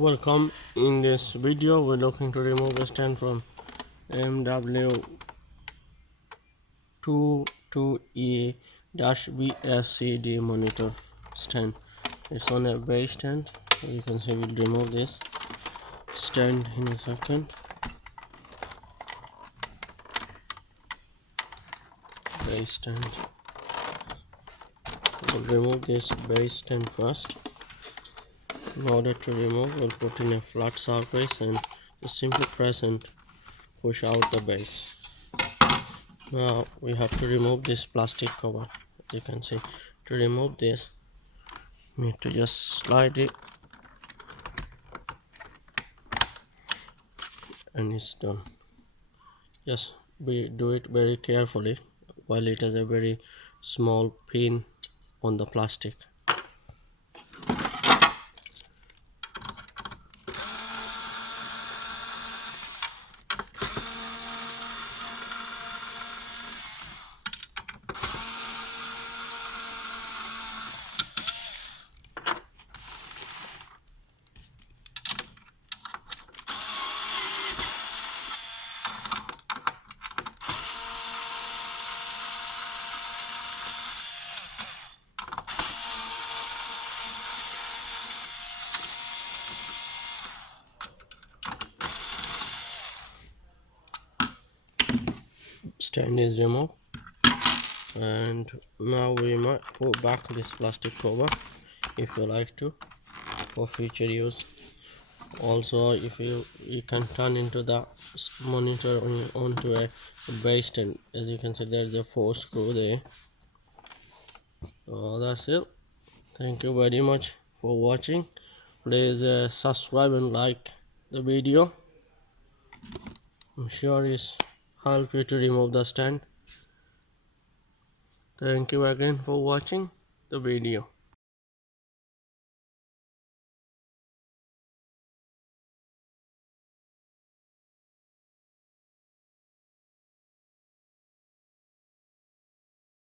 Welcome. In this video we're looking to remove the stand from AMW X2210WPS monitor stand. It's on a base stand. As you can see, we'll remove this stand in a second. Base stand. We'll remove this base stand first. In order to remove, we'll put in a flat surface and just simply press and push out the base. Now we have to remove this plastic cover. As you can see, to remove this, we need to just slide it and it's done. Just do it very carefully while it has a very small pin on the plastic. Stand is removed, and now we might put back this plastic cover if you like to for future use. Also, if you can turn into the monitor onto a base stand. As you can see, there's a 4 screw there. So that's it. Thank you very much for watching. Please subscribe and like the video. I'm sure it's help you to remove the stand. Thank you again for watching the video.